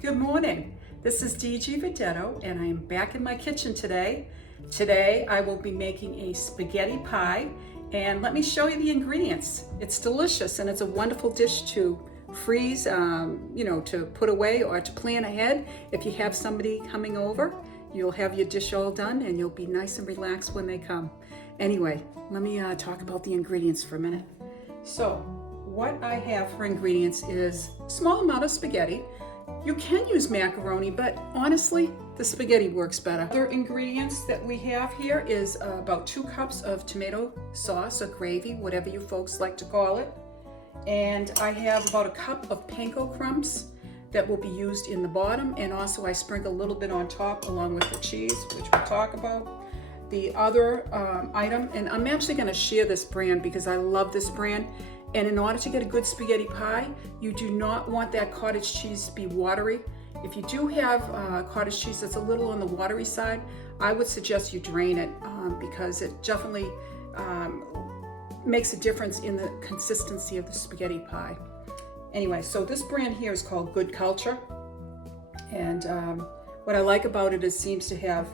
Good morning. This is DG Vedetto and I am back in my kitchen today. Today I will be making a spaghetti pie, and let me show you the ingredients. It's delicious and it's a wonderful dish to freeze, to put away or to plan ahead. If you have somebody coming over, you'll have your dish all done and you'll be nice and relaxed when they come. Anyway, let me talk about the ingredients for a minute. So what I have for ingredients is a small amount of spaghetti. You can use macaroni, but honestly, the spaghetti works better. Other ingredients that we have here is about 2 cups of tomato sauce or gravy, whatever you folks like to call it. And I have about 1 cup of panko crumbs that will be used in the bottom, and also I sprinkle a little bit on top along with the cheese, which we'll talk about. The other item, and I'm actually going to share this brand because I love this brand. And in order to get a good spaghetti pie, you do not want that cottage cheese to be watery. If you do have cottage cheese that's a little on the watery side, I would suggest you drain it because it definitely makes a difference in the consistency of the spaghetti pie. Anyway, so this brand here is called Good Culture. And what I like about it is it seems to have,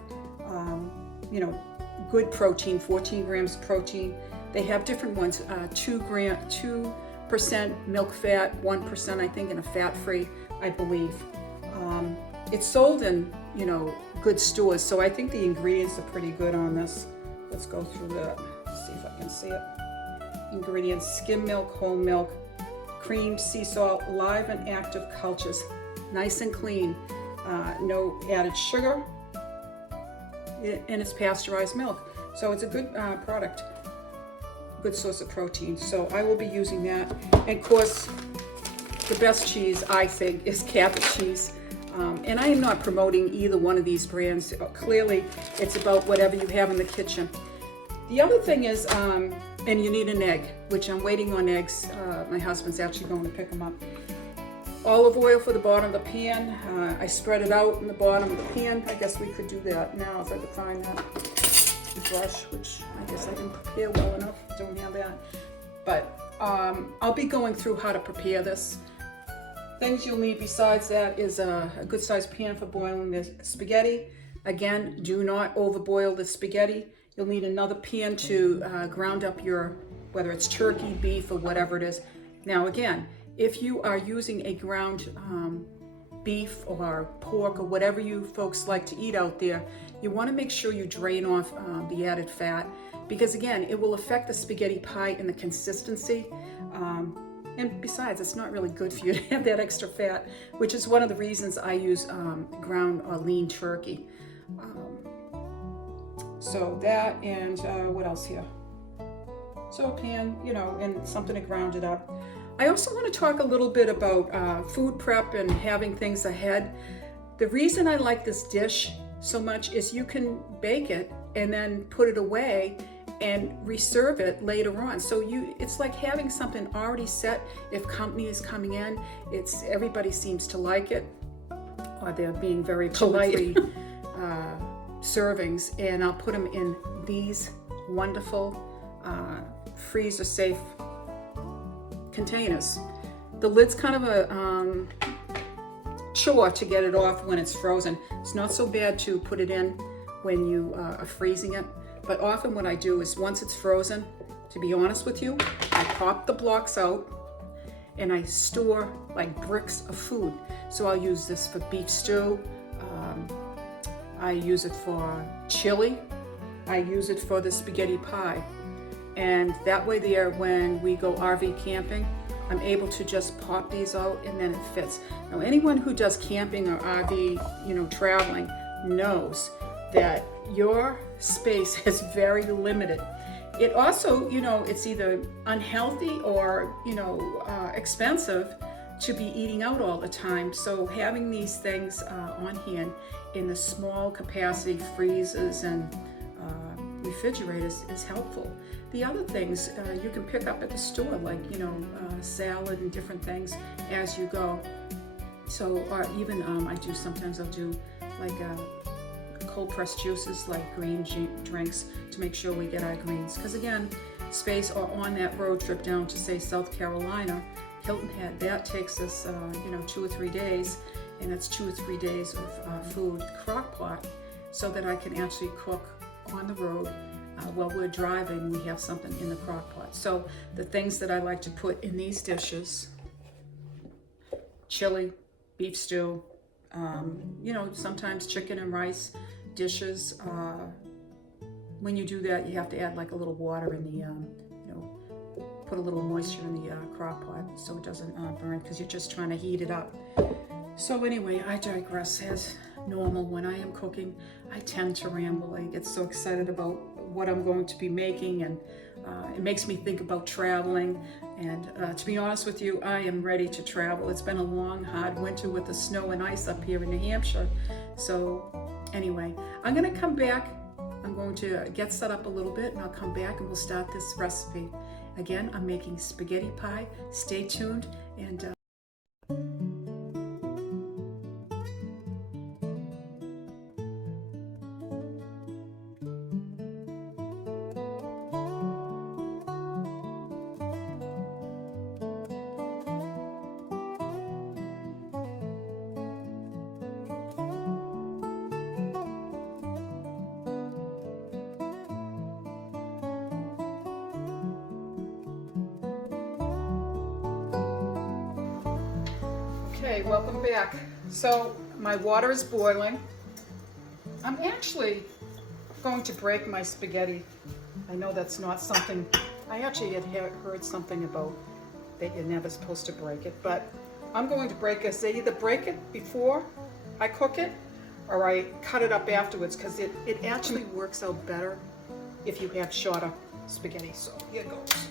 good protein, 14 grams of protein. They have different ones, 2% milk fat, 1% I think, and a fat-free, I believe. It's sold in, good stores, so I think the ingredients are pretty good on this. Let's go through that, see if I can see it. Ingredients: skim milk, whole milk, cream, sea salt, live and active cultures, nice and clean, no added sugar, and it's pasteurized milk. So it's a good product. Good source of protein, so I will be using that. And of course, the best cheese I think is Catholic cheese, and I am not promoting either one of these brands. Clearly it's about whatever you have in the kitchen. The other thing is, and you need an egg, which I'm waiting on eggs. My husband's actually going to pick them up. Olive oil for the bottom of the pan. I spread it out in the bottom of the pan. I guess we could do that now if I could find that brush, which I guess I didn't prepare well enough. Don't have that, but I'll be going through how to prepare this. Things you'll need besides that is a good sized pan for boiling the spaghetti. Again, do not overboil the spaghetti. You'll need another pan to ground up your, whether it's turkey, beef, or whatever it is. Now again, if you are using a ground beef or pork or whatever you folks like to eat out there, you want to make sure you drain off the added fat, because again, it will affect the spaghetti pie and the consistency. And besides, it's not really good for you to have that extra fat, which is one of the reasons I use ground or lean turkey. So that, and what else here? So a pan, and something to ground it up. I also want to talk a little bit about food prep and having things ahead. The reason I like this dish so much is you can bake it and then put it away and reserve it later on. So it's like having something already set. If company is coming in, everybody seems to like it, or they're being very polite. Servings, and I'll put them in these wonderful freezer safe containers. The lid's kind of a chore to get it off when it's frozen. It's not so bad to put it in when you are freezing it, but often what I do is once it's frozen, to be honest with you, I pop the blocks out and I store like bricks of food. So I'll use this for beef stew, I use it for chili, I use it for the spaghetti pie. And that way there, when we go RV camping, I'm able to just pop these out and then it fits. Now anyone who does camping or RV, traveling knows that your space is very limited. It also, it's either unhealthy or, expensive to be eating out all the time. So having these things on hand in the small capacity freezers and refrigerators is helpful. The other things you can pick up at the store, like salad and different things as you go. So, or even I'll do like cold pressed juices, like green drinks, to make sure we get our greens. Because again, space, or on that road trip down to say South Carolina, Hilton Head. That takes us, 2 or 3 days, and it's 2 or 3 days of food crock pot, so that I can actually cook on the road. While we're driving, we have something in the crock pot. So the things that I like to put in these dishes: chili, beef stew, sometimes chicken and rice dishes. When you do that, you have to add like a little water in the, put a little moisture in the crock pot so it doesn't burn, because you're just trying to heat it up. So anyway, I digress. As normal, when I am cooking, I tend to ramble. I get so excited about what I'm going to be making, and it makes me think about traveling. And to be honest with you, I am ready to travel. It's been a long, hard winter with the snow and ice up here in New Hampshire. So anyway, I'm gonna come back. I'm going to get set up a little bit, and I'll come back and we'll start this recipe. Again, I'm making spaghetti pie. Stay tuned, and okay, welcome back. So my water is boiling. I'm actually going to break my spaghetti. I know that's not something, I actually had heard something about that you're never supposed to break it, but I'm going to break it. They either break it before I cook it, or I cut it up afterwards, because it actually works out better if you have shorter spaghetti. So here goes.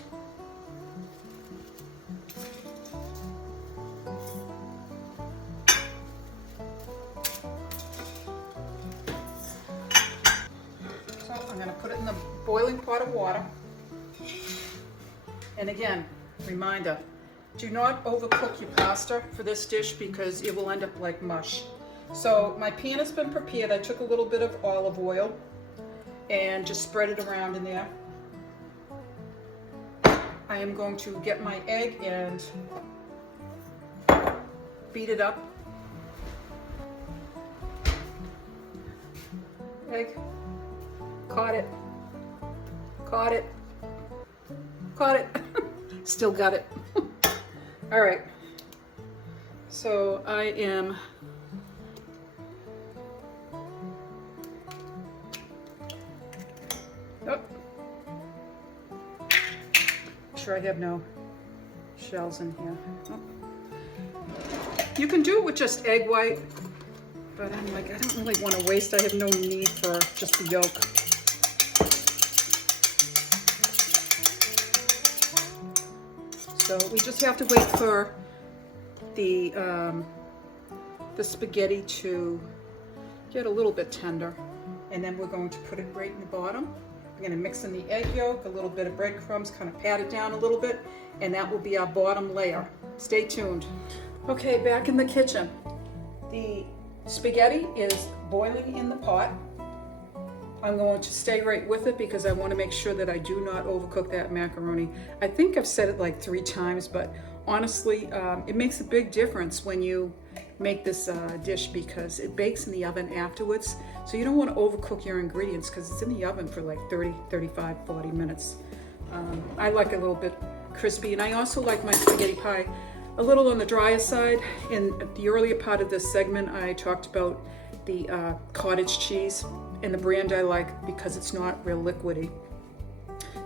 I'm going to put it in the boiling pot of water. And again, reminder, do not overcook your pasta for this dish, because it will end up like mush. So my pan has been prepared. I took a little bit of olive oil and just spread it around in there. I am going to get my egg and beat it up. Egg. Caught it, caught it, caught it, still got it. All right, so I am sure I have no shells in here. Oh. You can do it with just egg white, but I'm like, I don't really want to waste. I have no need for just the yolk. So we just have to wait for the spaghetti to get a little bit tender, and then we're going to put it right in the bottom. We're going to mix in the egg yolk, a little bit of breadcrumbs, kind of pat it down a little bit, and that will be our bottom layer. Stay tuned. Okay, back in the kitchen. The spaghetti is boiling in the pot. I'm going to stay right with it because I want to make sure that I do not overcook that macaroni. I think I've said it like 3 times, but honestly, it makes a big difference when you make this dish, because it bakes in the oven afterwards. So you don't want to overcook your ingredients, because it's in the oven for like 30, 35, 40 minutes. I like it a little bit crispy, and I also like my spaghetti pie a little on the drier side. In the earlier part of this segment, I talked about the cottage cheese and the brand I like, because it's not real liquidy.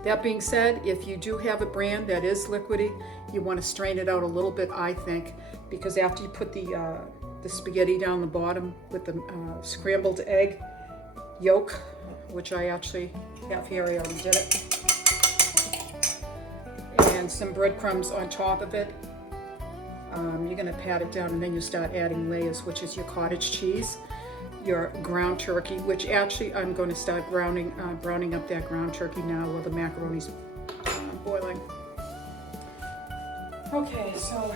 That being said, if you do have a brand that is liquidy, you want to strain it out a little bit, I think, because after you put the spaghetti down the bottom with the scrambled egg yolk, which I actually have here, I already did it, and some breadcrumbs on top of it, you're going to pat it down, and then you start adding layers, which is your cottage cheese, your ground turkey, which actually I'm going to start browning up that ground turkey now while the macaroni's boiling. Okay, so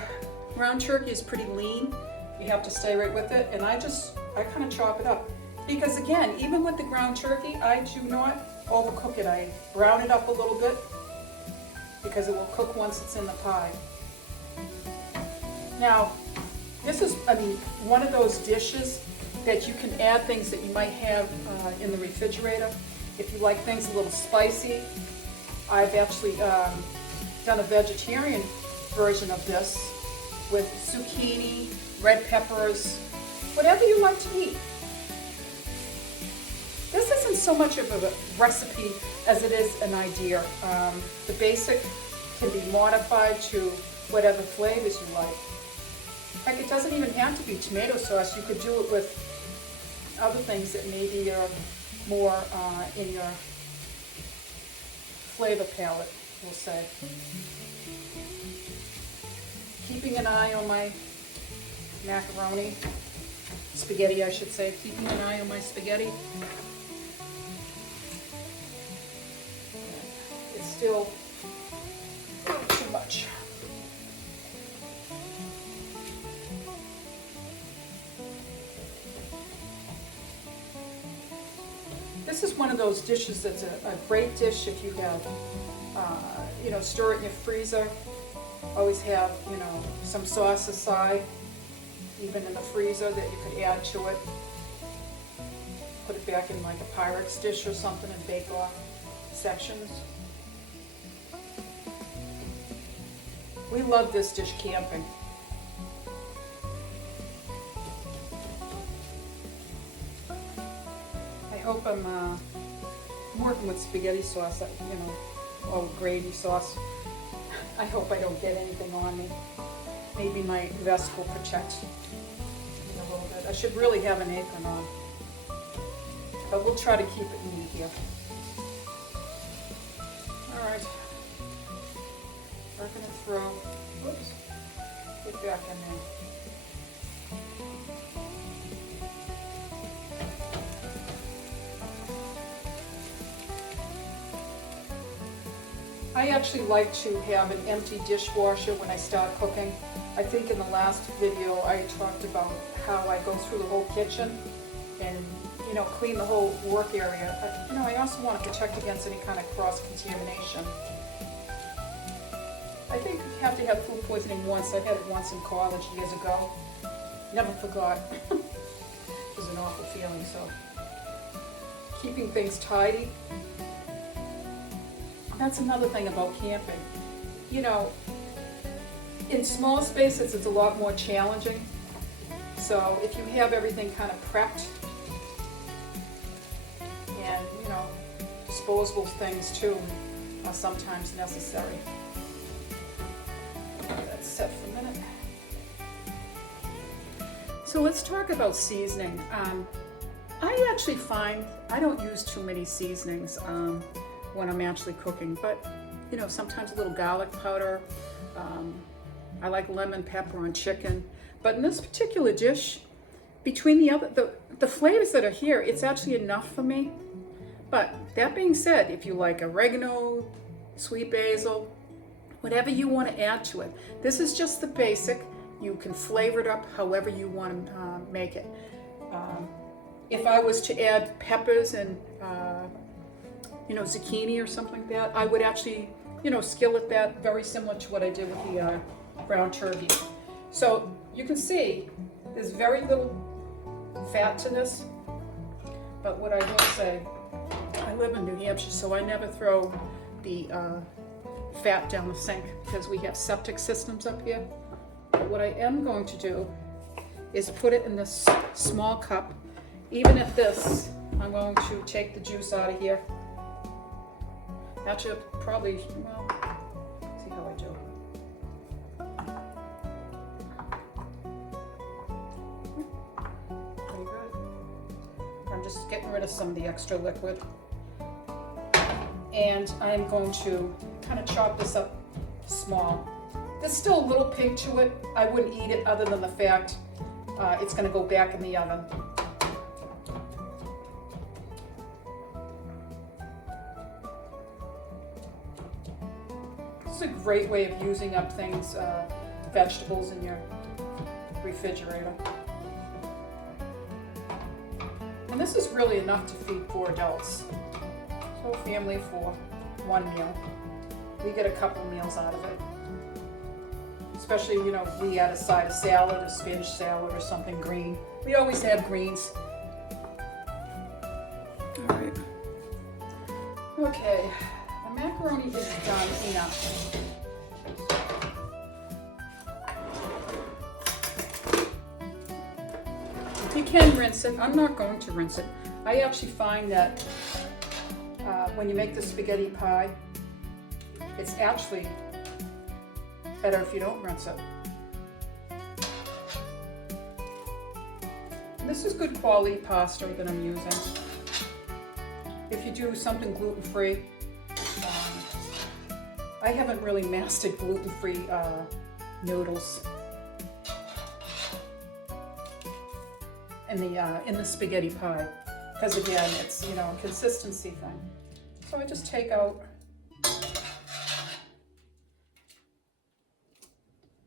ground turkey is pretty lean. You have to stay right with it, and I kind of chop it up, because again, even with the ground turkey, I do not overcook it. I brown it up a little bit because it will cook once it's in the pie. Now, this is, I mean, one of those dishes that you can add things that you might have in the refrigerator. If you like things a little spicy, I've actually done a vegetarian version of this with zucchini, red peppers, whatever you like to eat. This isn't so much of a recipe as it is an idea. The basic can be modified to whatever flavors you like. Heck, it doesn't even have to be tomato sauce. You could do it with other things that maybe are more in your flavor palette, we'll say. Keeping an eye on my spaghetti I should say, keeping an eye on my spaghetti. It's still too much. This is one of those dishes that's a great dish if you have, store it in your freezer. Always have, some sauce aside, even in the freezer, that you could add to it. Put it back in like a Pyrex dish or something and bake off sections. We love this dish camping. I hope I'm working with spaghetti sauce, or gravy sauce. I hope I don't get anything on me. Maybe my vest will protect me a little bit. I should really have an apron on, but we'll try to keep it neat here. All right, we're gonna throw, whoops, get back in there. I actually like to have an empty dishwasher when I start cooking. I think in the last video I talked about how I go through the whole kitchen and clean the whole work area. I also want to protect against any kind of cross-contamination. I think you have to have food poisoning once. I had it once in college years ago. Never forgot. It was an awful feeling. So keeping things tidy. That's another thing about camping. In small spaces it's a lot more challenging. So if you have everything kind of prepped and, disposable things too are sometimes necessary. That's set for a minute. So let's talk about seasoning. I actually find I don't use too many seasonings when I'm actually cooking, but sometimes a little garlic powder. I like lemon pepper on chicken, but in this particular dish, between the flavors that are here, it's actually enough for me. But that being said, if you like oregano, sweet basil, whatever you want to add to it, this is just the basic. You can flavor it up however you want to make it. If I was to add peppers and zucchini or something like that, I would actually, skillet that, very similar to what I did with the brown turkey. So you can see there's very little fat to this, but what I will say, I live in New Hampshire, so I never throw the fat down the sink because we have septic systems up here. But what I am going to do is put it in this small cup. Even at this, I'm going to take the juice out of here. Actually, probably, see how I do. Pretty good. I'm just getting rid of some of the extra liquid. And I'm going to kind of chop this up small. There's still a little pink to it. I wouldn't eat it other than the fact it's going to go back in the oven. This is a great way of using up things, vegetables in your refrigerator. And this is really enough to feed 4 adults. So a family of 4, 1 meal. We get a couple meals out of it. Especially, you know, we add a side of salad, a Spanish salad or something green. We always have greens. All right. Okay, the macaroni is done enough. You can rinse it. I'm not going to rinse it. I actually find that when you make the spaghetti pie, it's actually better if you don't rinse it. And this is good quality pasta that I'm using. If you do something gluten-free, I haven't really mastered gluten-free noodles in the spaghetti pie, because again, it's, you know, a consistency thing. So I just take out,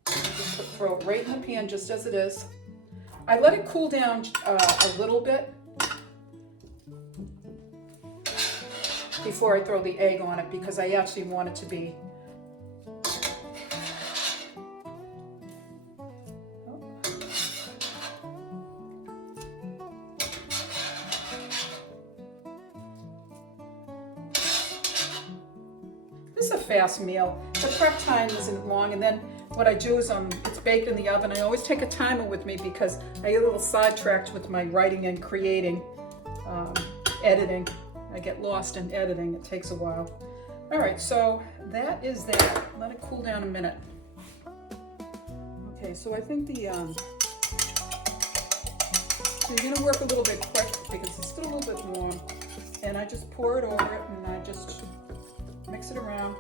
just throw it right in the pan just as it is. I let it cool down a little bit before I throw the egg on it, because I actually want it to be This is a fast meal. The prep time isn't long, and then what I do is it's baked in the oven. I always take a timer with me because I get a little sidetracked with my writing and creating, editing. I get lost in editing. It takes a while. All right, so that is that. Let it cool down a minute. Okay, so I think so you're gonna work a little bit quick because it's still a little bit warm. And I just pour it over it, and I just mix it around.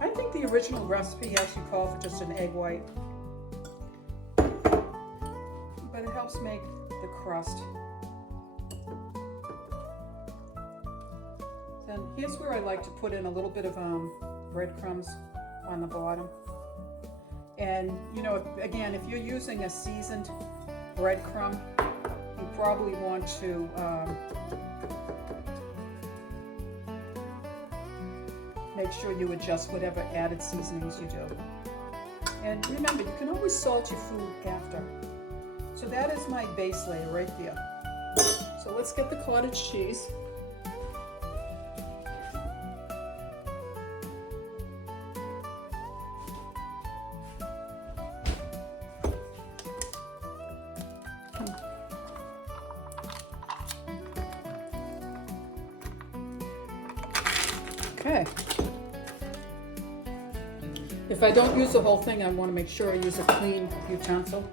I think the original recipe actually called for just an egg white, but it helps make the crust. Then here's where I like to put in a little bit of breadcrumbs on the bottom. And you know, again, if you're using a seasoned breadcrumb, you probably want to make sure you adjust whatever added seasonings you do. And remember, you can always salt your food after. So that is my base layer right there. So let's get the cottage cheese. Okay. If I don't use the whole thing, I want to make sure I use a clean utensil.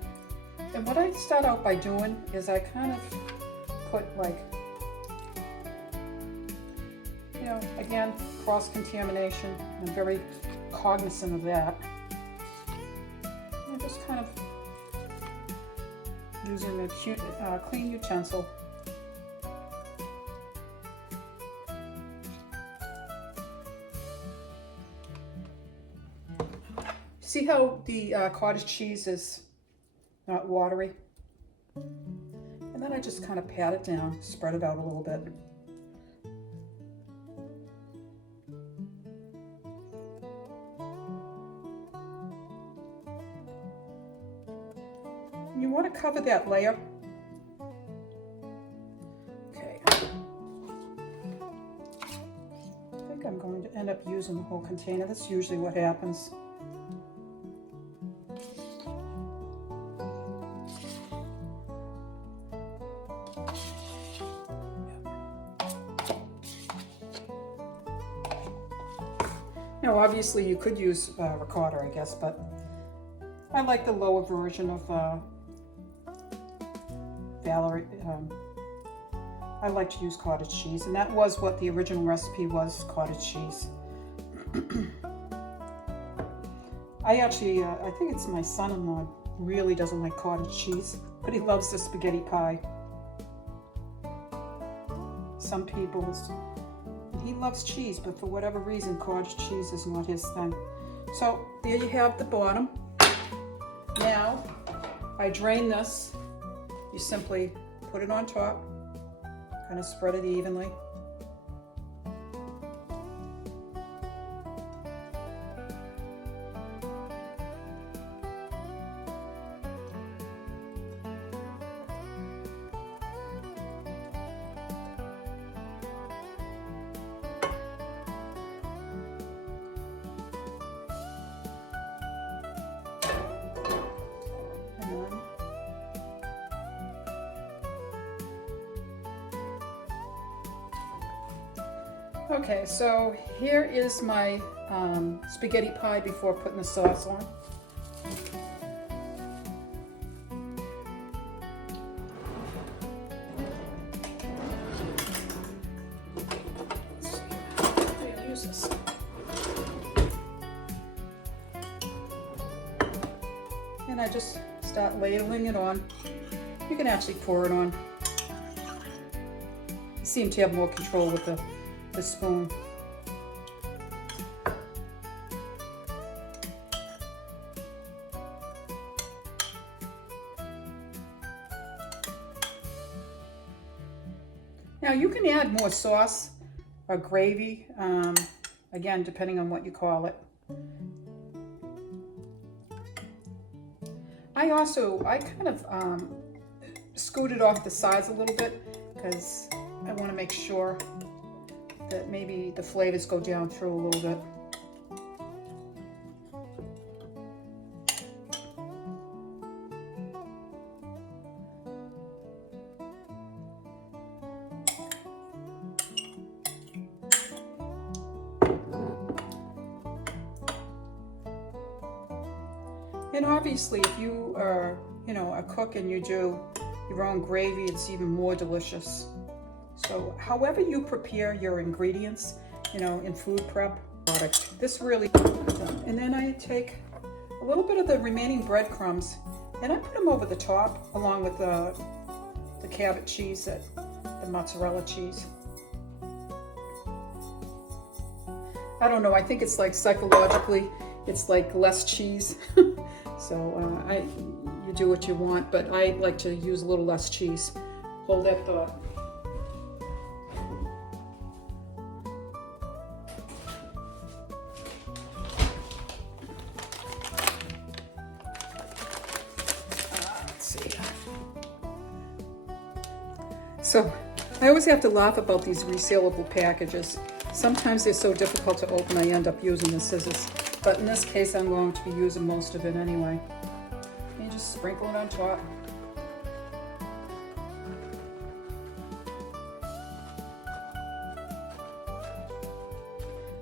And what I start out by doing is I kind of put, like, you know, again, cross-contamination. I'm very cognizant of that. I'm just kind of using a clean utensil. See how the cottage cheese is not watery? And then I just kind of pat it down, spread it out a little bit. You want to cover that layer. Okay. I think I'm going to end up using the whole container. That's usually what happens. Now, obviously, you could use ricotta, I guess, but I like the lower version of Valerie. I like to use cottage cheese, and that was what the original recipe was, cottage cheese. I actually, I think it's my son-in-law really doesn't like cottage cheese, but he loves the spaghetti pie. Some people, he loves cheese, but for whatever reason, cottage cheese is not his thing. So there you have the bottom. Now, I drain this. You simply put it on top, kind of spread it evenly. Okay, so here is my spaghetti pie before putting the sauce on. Use this. And I just start ladling it on. You can actually pour it on. You seem to have more control with the spoon. Now you can add more sauce or gravy, again, depending on what you call it. I kind of scooted off the sides a little bit because I want to make sure that maybe the flavors go down through a little bit. And obviously, if you are, a cook and you do your own gravy, it's even more delicious. So however you prepare your ingredients, in food prep product, this really, and then I take a little bit of the remaining breadcrumbs and I put them over the top along with the Cabot cheese, the mozzarella cheese. I don't know, I think it's like psychologically, it's like less cheese. So you do what you want, but I like to use a little less cheese. Hold that thought. Let's see. So I always have to laugh about these resealable packages. Sometimes they're so difficult to open, I end up using the scissors. But in this case, I'm going to be using most of it anyway. And you just sprinkle it on top.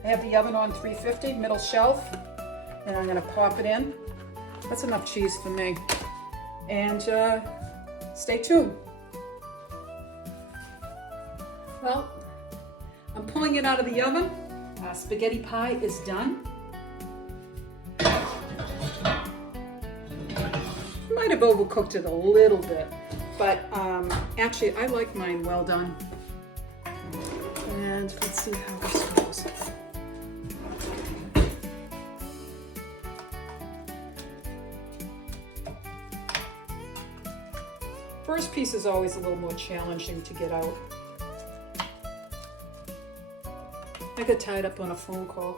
I have the oven on 350, middle shelf, and I'm going to pop it in. That's enough cheese for me. And stay tuned. Well, I'm pulling it out of the oven. Spaghetti pie is done. Might have overcooked it a little bit, but actually I like mine well done. And let's see how this goes. First piece is always a little more challenging to get out. I got tied up on a phone call.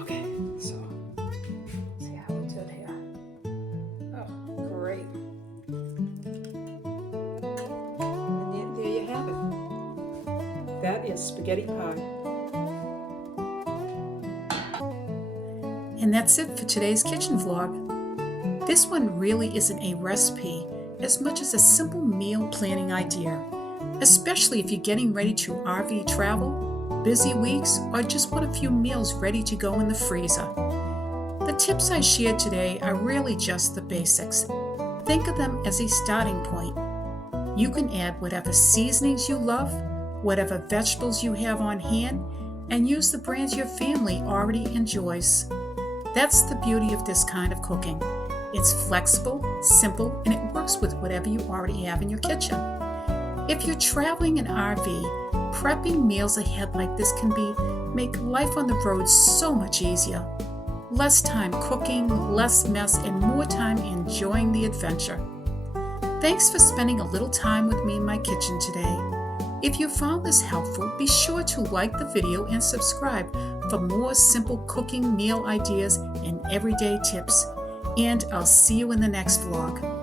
Okay, so see how we did here. Oh, great. And there you have it. That is spaghetti pie. And that's it for today's kitchen vlog. This one really isn't a recipe as much as a simple meal planning idea, especially if you're getting ready to RV travel, busy weeks, or just want a few meals ready to go in the freezer. The tips I shared today are really just the basics. Think of them as a starting point. You can add whatever seasonings you love, whatever vegetables you have on hand, and use the brands your family already enjoys. That's the beauty of this kind of cooking. It's flexible, simple, and it works with whatever you already have in your kitchen. If you're traveling in RV, prepping meals ahead like this can make life on the road so much easier. Less time cooking, less mess, and more time enjoying the adventure. Thanks for spending a little time with me in my kitchen today. If you found this helpful, be sure to like the video and subscribe for more simple cooking meal ideas and everyday tips. And I'll see you in the next vlog.